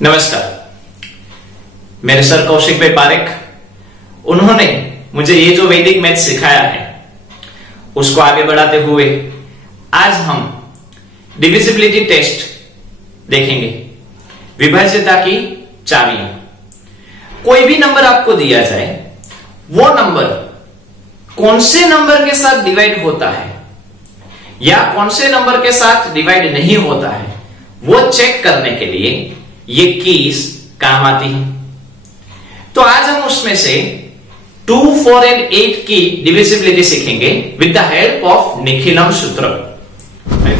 नमस्कार, मेरे सर कौशिक भाई पारेख, उन्होंने मुझे ये जो वैदिक मैथ सिखाया है उसको आगे बढ़ाते हुए आज हम डिविजिबिलिटी टेस्ट देखेंगे। विभाज्यता की चाबियां। कोई भी नंबर आपको दिया जाए, वो नंबर कौन से नंबर के साथ डिवाइड होता है या कौन से नंबर के साथ डिवाइड नहीं होता है, वो चेक करने के लिए ये कीज काम आती है। तो आज हम उसमें से 2, 4 and 8 की डिविजिबिलिटी सीखेंगे with the help of Nikhilam सूत्र।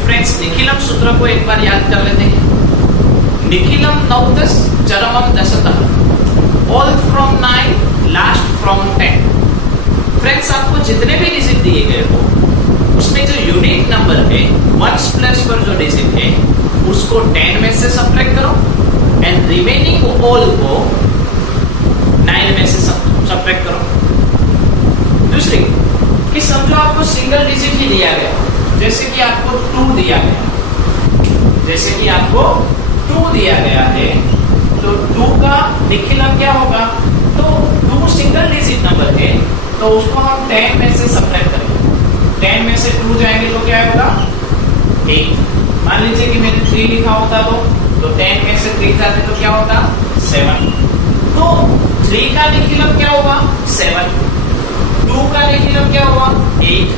फ्रेंड्स, निखिलम सूत्र को एक बार याद कर लेते हैं। निखिलम नवदस चरमम दशतः, all from 9 last from 10। Friends, आपको जितने भी डिजिट दिए गए हो उसमें जो यूनिक नंबर है, वंस प्लेस पर जो डिजिट है उसको 10 में से सब्ट्रैक्ट करो एंड रिमेनिंग ऑल को 9 में से सब्ट्रैक्ट करो। दूसरी कि समझो आपको सिंगल डिजिट ही दिया गया, जैसे कि आपको 2 दिया गया है, तो 2 का निखिलम क्या होगा? तो 2 सिंगल डिजिट नंबर है, तो उसको हम 10 में से सब्ट्रैक्ट करेंगे। 10 में से 2 जाएंगे तो क्या होगा? 8। मान लीजिए कि मैंने 3 लिखा होता तो 10 में से 3 जाते तो क्या होता? 7। तो 3 का निखिलम क्या होगा? 7। 2 का निखिलम क्या होगा? 8।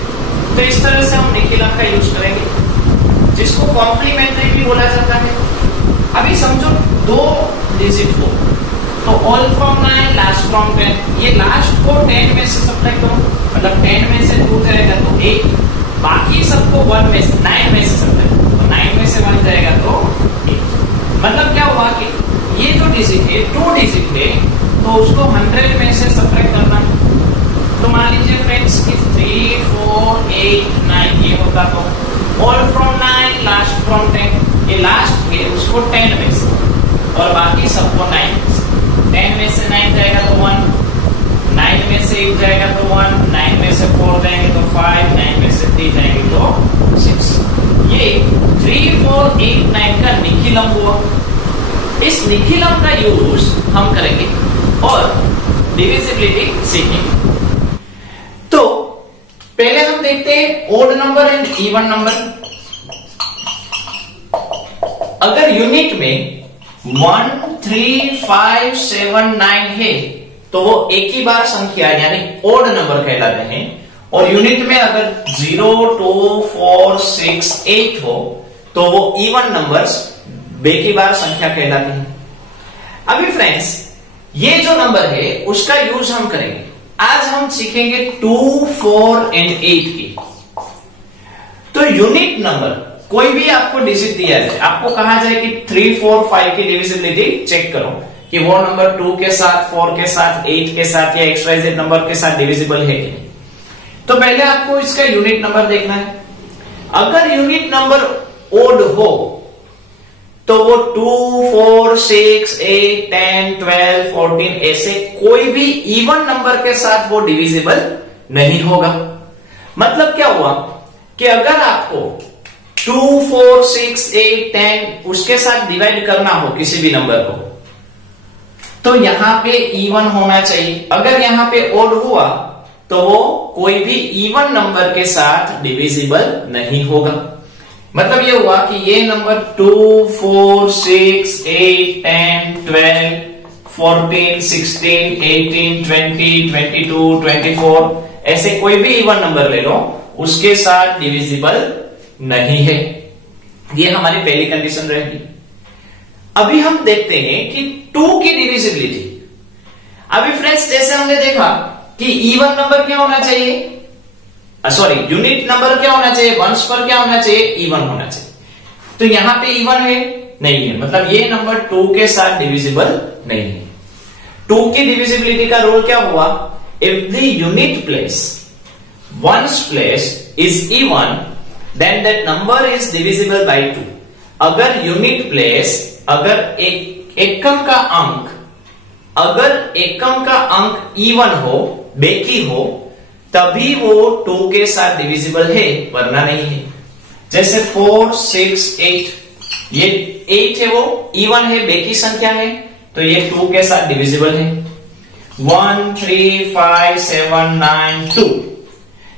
तो इस तरह से हम निखिलम का यूज करेंगे, जिसको कॉम्प्लीमेंट्री भी बोला जाता है। अभी समझो 2 डिजिट हो, तो ऑल फ्रॉम 9 लास्ट फ्रॉम 10, ये लास्ट को 10 में से सब्ट्रैक्ट करो, मतलब 10 में से 2 जाएगा तो 8, बाकी सबको 9 में से सब्ट्रैक्ट, तो 9 में से 1 जाएगा तो 8। मतलब क्या हुआ कि ये जो डिजिट है 2 डिजिट है, तो उसको 100 में से सब्ट्रैक्ट करना है। तो मान लीजिए फ्रेंड्स कि 3, 4, 8, 9 ये होता, तो ऑल फ्रॉम 9 लास्ट फ्रॉम 10, ये लास्ट है उसको 10 में से और बाकी सबको 9 में से। 10 में से 9 जाएगा तो 1, 9 में से 8 जाएगा तो 1, 9 में से 4 जाएंगे तो 5, 9 में से 3 जाएंगे तो 6। ये 3, 4, 8, 9 का निखिलम हुआ। इस निखिलम का यूज हम करेंगे और डिविजिबिलिटी सीखेंगे। तो पहले हम देखते हैं odd number and even number. अगर यूनिट में 1, 3, 5, 7, 9 है तो वो एक ही बार संख्या यानी ओड नंबर कहलाते हैं, और यूनिट में अगर 0, 2, 4, 6, 8 हो तो वो इवन नंबर्स बेकी बार संख्या कहलाती है। अभी फ्रेंड्स, ये जो नंबर है उसका यूज हम करेंगे। आज हम सीखेंगे 2, 4 एंड 8 की। तो यूनिट नंबर कोई भी आपको डिजिट दिया जाए, आपको कहा जाए कि 3, 4, 5 की डिविजिबिलिटी चेक करो कि वो नंबर 2 के साथ, 4 के साथ, 8 के साथ या XYZ नंबर के साथ डिविजिबल है कि नहीं। तो पहले आपको इसका यूनिट नंबर देखना है। अगर यूनिट नंबर ओड हो तो वो 2, 4, 6, 8, 10, 12, 14 ऐसे कोई भी इवन नंबर के साथ वो डिविजिबल नहीं होगा। मतलब क्या हुआ कि अगर आपको 2, 4, 6, 8, 10 उसके साथ डिवाइड करना हो किसी भी नंबर को, तो यहां पे इवन होना चाहिए। अगर यहां पे ओड हुआ तो वो कोई भी इवन नंबर के साथ डिविजिबल नहीं होगा। मतलब ये हुआ कि ये नंबर 2, 4, 6, 8, 10, 12, 14, 16, 18, 20, 22, 24 ऐसे कोई भी इवन नंबर ले लो, उसके साथ डिविजिबल नहीं है। ये हमारी पहली कंडीशन रहेगी। अभी हम देखते हैं कि 2 की डिविजिबिलिटी। अभी फ्रेंड्स, जैसे हमने देखा कि इवन नंबर क्या होना चाहिए, यूनिट नंबर क्या होना चाहिए, वंस पर क्या होना चाहिए, इवन होना चाहिए। तो यहां पे इवन है नहीं है, मतलब ये नंबर 2 के साथ डिविजिबल नहीं है। 2 की डिविजिबिलिटी का रूल क्या हुआ? If the unit place once place is even then that number is divisible by 2। अगर यूनिट प्लेस, अगर एकम का अंक इवन हो, बेकी हो, तभी वो 2 के साथ डिविजिबल है, वरना नहीं है। जैसे 4, 6, 8 ये 8 है वो इवन है, बेकी संख्या है, तो ये 2 के साथ डिविजिबल है। 1 3 5 7 9 2।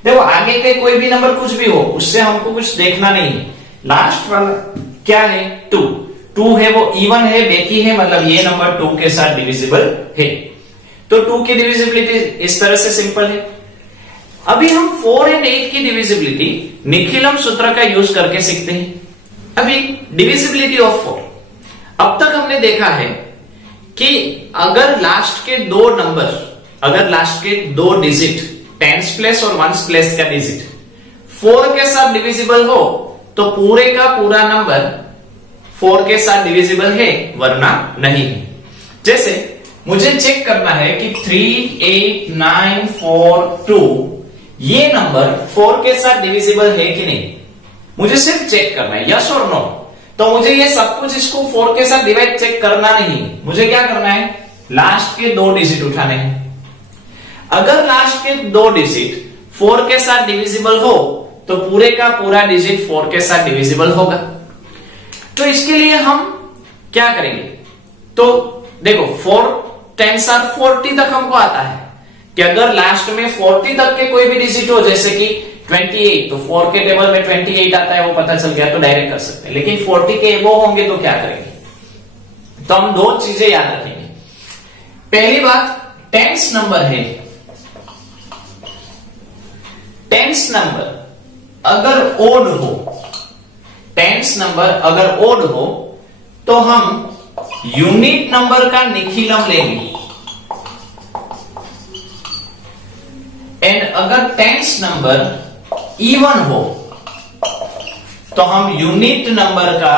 देखो आगे के कोई भी नंबर कुछ भी हो उससे हमको कुछ देखना नहीं है। लास्ट वाला क्या है 2। 2 है वो इवन है, बेकी है, मतलब ये नंबर 2 के साथ डिविजिबल है। तो 2 की डिविजिबिलिटी इस तरह से सिंपल है। अभी हम 4 एंड 8 की डिविजिबिलिटी निखिलम सूत्र का यूज करके सीखते हैं। अभी डिविजिबिलिटी ऑफ 4, अब तक हमने देखा है कि अगर लास्ट के दो नंबर, अगर लास्ट के दो डिजिट टेंस प्लेस और वंस प्लेस का डिजिट 4 के साथ डिविजिबल हो तो पूरे का पूरा नंबर 4 के साथ डिविजिबल है, वरना नहीं है। जैसे मुझे चेक करना है कि 3 8 9 4 2 ये नंबर 4 के साथ डिविजिबल है कि नहीं, मुझे सिर्फ चेक करना है, यस और नो। तो मुझे ये सब कुछ इसको 4 के साथ डिवाइड चेक करना नहीं, मुझे क्या करना है, लास्ट के दो डिजिट उठाने हैं। अगर लास्ट के दो डिजिट 4 के साथ डिविजिबल हो तो पूरे का पूरा डिजिट 4 के साथ डिविजिबल होगा। तो इसके लिए हम क्या करेंगे, तो देखो 4 10s are 40 तक हमको आता है कि अगर लास्ट में 40 तक के कोई भी डिजिट हो, जैसे कि 28, तो 4 के टेबल में 28 आता है, वो पता चल गया तो डायरेक्ट कर सकते हैं। लेकिन 40 के एबो होंगे तो क्या करेंगे, तो हम दो चीजें याद रखेंगे। पहली बात, टेंस नंबर है, टेंस नंबर अगर ओड हो, टेंस नंबर अगर ओड हो तो हम यूनिट नंबर का निखिलम लेंगे, एंड अगर टेंस नंबर इवन हो तो हम यूनिट नंबर का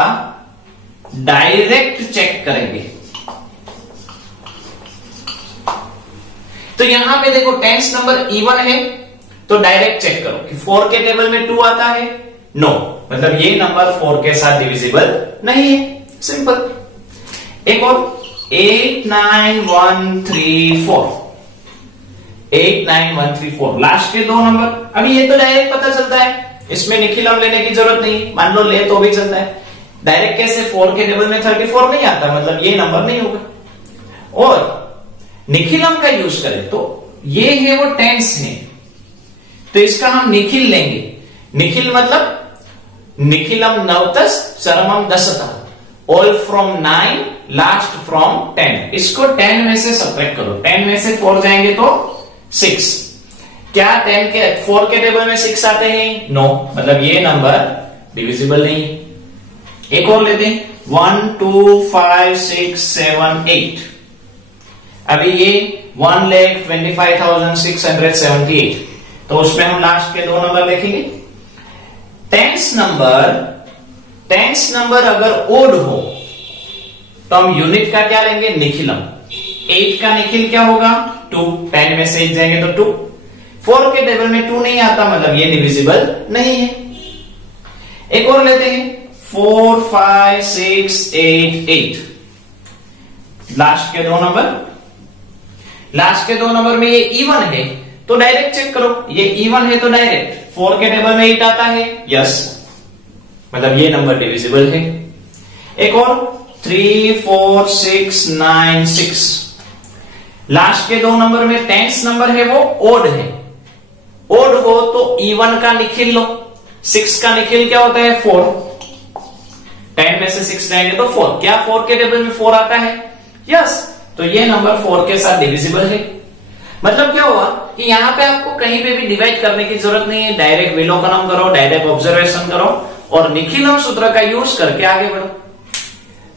डायरेक्ट चेक करेंगे। तो यहां पे देखो टेंस नंबर इवन है तो डायरेक्ट चेक करो कि 4 के टेबल में 2 आता है, नो, मतलब ये नंबर 4 के साथ डिविजिबल नहीं है, सिंपल। एक और 8 9 1 3 4, 8 9 1 3 4 लास्ट के दो नंबर। अभी ये तो डायरेक्ट पता चलता है, इसमें निखिलम लेने की जरूरत नहीं, मान लो ले तो भी चलता है। डायरेक्ट कैसे, 4 के टेबल में 34 नहीं आता, मतलब ये नंबर नहीं होगा। और निखिलम का यूज करें तो ये है वो टेंस है, तो इसका हम निखिल लेंगे। निखिल मतलब निखिलम नवतस चरमम दशतः, ऑल फ्रॉम 9 लास्ट फ्रॉम 10। इसको 10 में से सब्ट्रैक्ट करो, 10 में से 4 जाएंगे तो 6। क्या 10 के 4 के टेबल में 6 आते हैं, नो, मतलब ये नंबर डिविजिबल नहीं। एक और लेते हैं 1 2 5 6 7 8। अभी ये 1,25,678, तो उसमें हम लास्ट के दो नंबर देखेंगे। टेंस नंबर अगर ओड हो तो हम यूनिट का क्या लेंगे, निखिलम। 8 का निखिल क्या होगा, 2, 10 में से 8 जाएंगे तो 2। 4 के टेबल में 2 नहीं आता, मतलब ये डिविजिबल नहीं है। एक और लेते हैं 4 5 6 8 8, लास्ट के दो नंबर। लास्ट के दो नंबर में ये इवन है तो डायरेक्ट चेक करो, ये इवन है तो डायरेक्ट 4 के टेबल में 8 आता है, यस, मतलब ये नंबर डिविजिबल है। एक और 3 4 6 9 6, लास्ट के दो नंबर में टेंस नंबर है वो ओड है, ओड हो तो इवन का निखिल लो। 6 का निखिल क्या होता है, 4, 10 में से 6 जाएंगे तो 4। क्या 4 के टेबल में 4 आता है, यस, तो ये नंबर 4 के साथ डिविजिबल है। मतलब क्या हुआ कि यहां पे आपको कहीं पे भी डिवाइड करने की जरूरत नहीं है, डायरेक्ट विलोकनम करो, डायरेक्ट ऑब्जर्वेशन करो और निखिलम सूत्र का यूज करके आगे बढ़ो।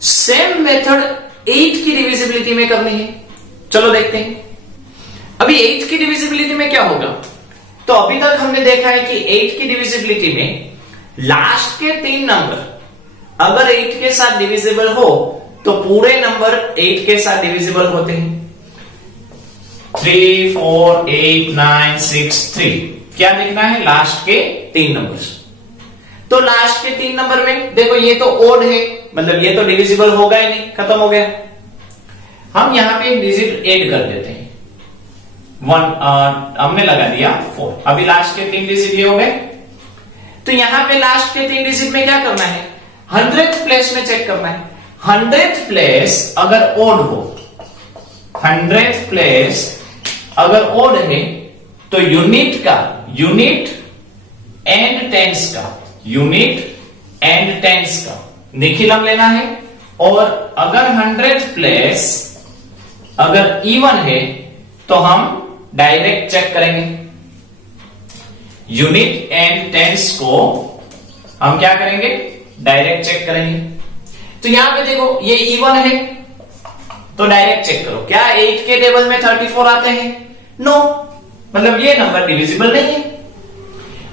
सेम मेथड 8 की डिविजिबिलिटी में करनी है, चलो देखते हैं। अभी 8 की डिविजिबिलिटी में क्या होगा, तो अभी तक हमने देखा है कि 8 की डिविजिबिलिटी में लास्ट के 3 नंबर अगर 8 के साथ डिविजिबल हो तो पूरे नंबर 8 के साथ डिविजिबल होते हैं। 3 4 8 9 6 3, क्या देखना है, लास्ट के 3 नंबर्स। तो लास्ट के 3 नंबर में देखो ये तो ओड है, मतलब ये तो डिविजिबल होगा ही नहीं, खत्म हो गया। हम यहां पे एक डिजिट ऐड कर देते हैं, 1 हमने लगा दिया 4। अभी लास्ट के 3 डिजिट ये हो गए। तो यहां पे लास्ट के 3 डिजिट में क्या करना है, 100th प्लेस में चेक करना है। 100th प्लेस अगर ओड हो, 100th प्लेस अगर ओड है तो यूनिट एंड टेंस का निखिलम लेना है। और अगर 100th प्लेस अगर इवन है तो हम डायरेक्ट चेक करेंगे। यूनिट एंड टेंस को हम क्या करेंगे, डायरेक्ट चेक करेंगे। तो यहां पे देखो ये इवन है तो डायरेक्ट चेक करो, क्या 8 के टेबल में 34 आते हैं? नो, मतलब ये नंबर डिविजिबल नहीं है।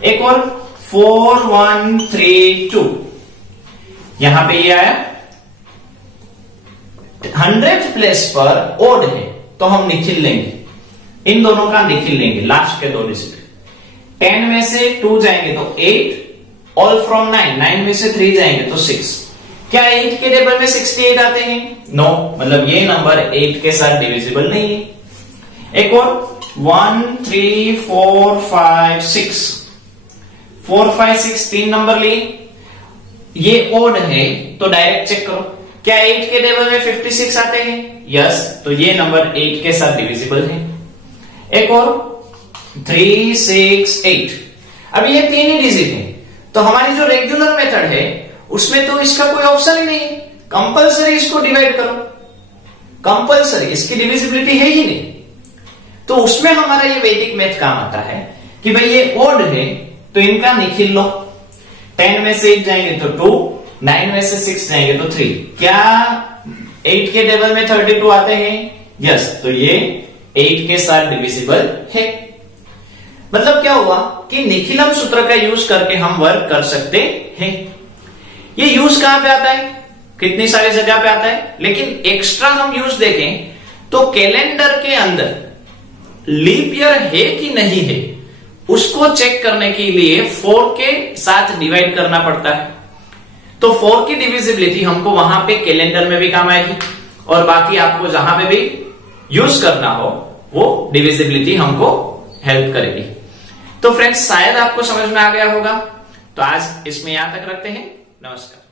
एक और 4 1 3 2, यहां पे ये आया। 100th प्लेस पर ओड है तो हम निखिल लेंगे, इन दोनों का निखिल लेंगे, लास्ट के 2 डिजिट। 10 में से 2 जाएंगे तो 8, ऑल फ्रॉम 9, 9 में से 3 जाएंगे तो 6। क्या 8 के टेबल में 68 आते हैं? नो, मतलब ये नंबर 8 के साथ डिविजिबल नहीं है। एक और 1 3 4 5 6, 4 5 6 3 नंबर लिए, ये ओड है तो डायरेक्ट चेक करो, क्या 8 के टेबल में 56 आते हैं? यस, तो ये नंबर 8 के साथ डिविजिबल है। एक और 3 6 8, अब ये 3 ही डिजिट है तो हमारी जो रेगुलर मेथड है उसमें तो इसका कोई ऑप्शन ही नहीं है, कंपलसरी इसको डिवाइड करो, कंपलसरी, इसकी डिविजिबिलिटी है ही नहीं। तो उसमें हमारा ये वैदिक मैथ काम आता है कि भाई ये ओड है तो इनका निखिल लो। 10 में से 8 जाएंगे तो 2, 9 में से 6 जाएंगे तो 3। क्या 8 के टेबल में 32 आते हैं? यस, तो ये 8 के साथ डिविजिबल है। मतलब क्या हुआ कि निखिलम सूत्र का यूज करके हम वर्क कर सकते हैं। ये यूज कहां पे आता है? कितनी सारी जगह पे आता है, लेकिन एक्स्ट्रा हम यूज देखें तो कैलेंडर के अंदर लीप ईयर है कि नहीं है उसको चेक करने के लिए 4 के साथ डिवाइड करना पड़ता है। तो 4 की डिविजिबिलिटी हमको वहां पे कैलेंडर में भी काम आएगी और बाकी आपको जहां पे भी यूज करना हो वो डिविजिबिलिटी हमको हेल्प करेगी। तो फ्रेंड्स शायद आपको समझ में आ गया होगा, तो आज इसमें यहां तक रखते हैं। नमस्कार।